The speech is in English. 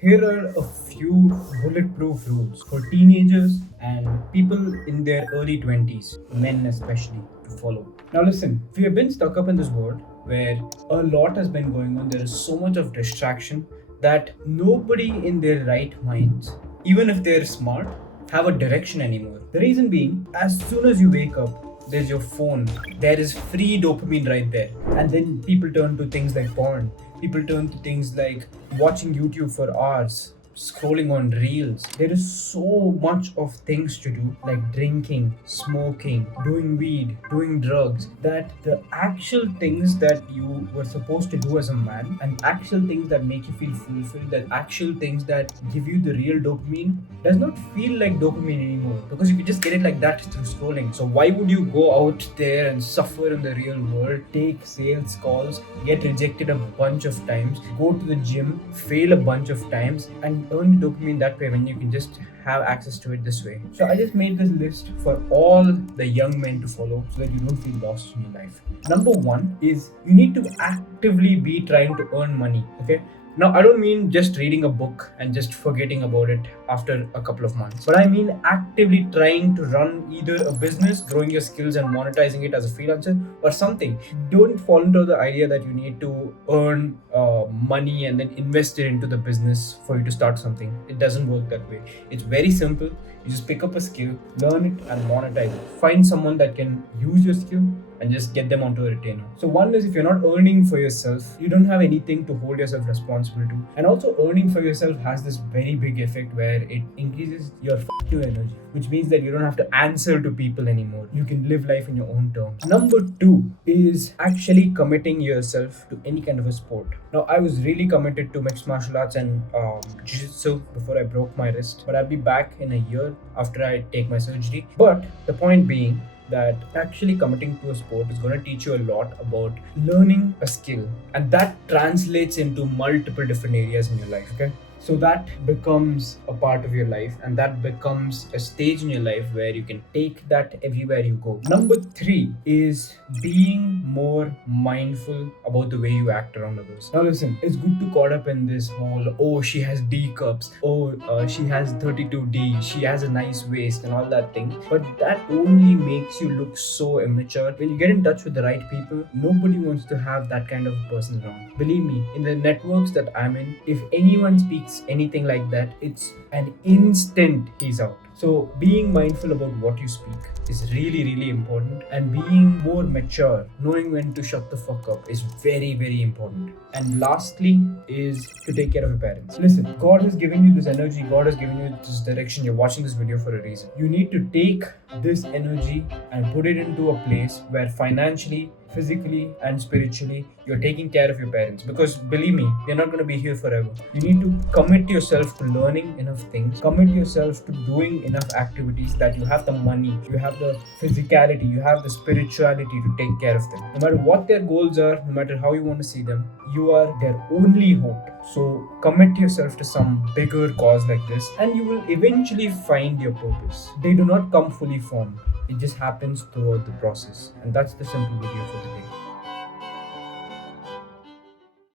Here are a few bulletproof rules for teenagers and people in their early 20s, men especially, to follow. Now, listen, we have been stuck up in this world where a lot has been going on. There is so much of distraction that nobody in their right minds, even if they're smart, have a direction anymore. The reason being, as soon as you wake up, there's your phone, there is free dopamine right there. And then people turn to things like porn, people turn to things like watching YouTube for hours, scrolling on reels. There is so much of things to do, like drinking, smoking, doing weed, doing drugs, that the actual things that you were supposed to do as a man, and actual things that make you feel fulfilled, that actual things that give you the real dopamine, does not feel like dopamine anymore, because you can just get it like that through scrolling. So why would you go out there and suffer in the real world, take sales calls, get rejected a bunch of times, go to the gym, fail a bunch of times, and earn dopamine that way when you can just have access to it this way? So I just made this list for all the young men to follow so that you don't feel lost in your life. Number one is you need to actively be trying to earn money. Okay, now, I don't mean just reading a book and just forgetting about it after a couple of months, but I mean actively trying to run either a business, growing your skills and monetizing it as a freelancer, or something. Don't fall into the idea that you need to earn money and then invest it into the business for you to start something. It doesn't work that way. It's very simple. You just pick up a skill, learn it, and monetize it. Find someone that can use your skill and just get them onto a retainer. So one is, if you're not earning for yourself, you don't have anything to hold yourself responsible to. And also, earning for yourself has this very big effect where it increases your you energy, which means that you don't have to answer to people anymore. You can live life in your own terms. Number two is actually committing yourself to any kind of a sport. Now, I was really committed to mixed martial arts and jiu-jitsu before I broke my wrist, but I'll be back in a year after I take my surgery. But the point being that actually committing to a sport is going to teach you a lot about learning a skill, and that translates into multiple different areas in your life. Okay, so that becomes a part of your life, and that becomes a stage in your life where you can take that everywhere you go. Number three is being more mindful about the way you act around others. Now listen, it's good to caught up in this whole, oh, she has D cups, oh, she has 32D, she has a nice waist and all that thing, but that only makes you look so immature. When you get in touch with the right people, nobody wants to have that kind of a person around. Believe me, in the networks that I'm in, if anyone speaks anything like that, it's an instant he's out. So being mindful about what you speak is really, really important, and being more mature, knowing when to shut the fuck up, is very, very important. And lastly is to take care of your parents. Listen, God has given you this energy, God has given you this direction. You're watching this video for a reason. You need to take this energy and put it into a place where financially, physically, and spiritually you're taking care of your parents, because believe me, they're not going to be here forever. You need to commit yourself to learning enough things, commit yourself to doing enough activities that you have the money, you have the physicality, you have the spirituality to take care of them. No matter what their goals are, no matter how you want to see them, you are their only hope. So commit yourself to some bigger cause like this, and you will eventually find your purpose. They do not come fully formed, it just happens throughout the process. And that's the simple video for today.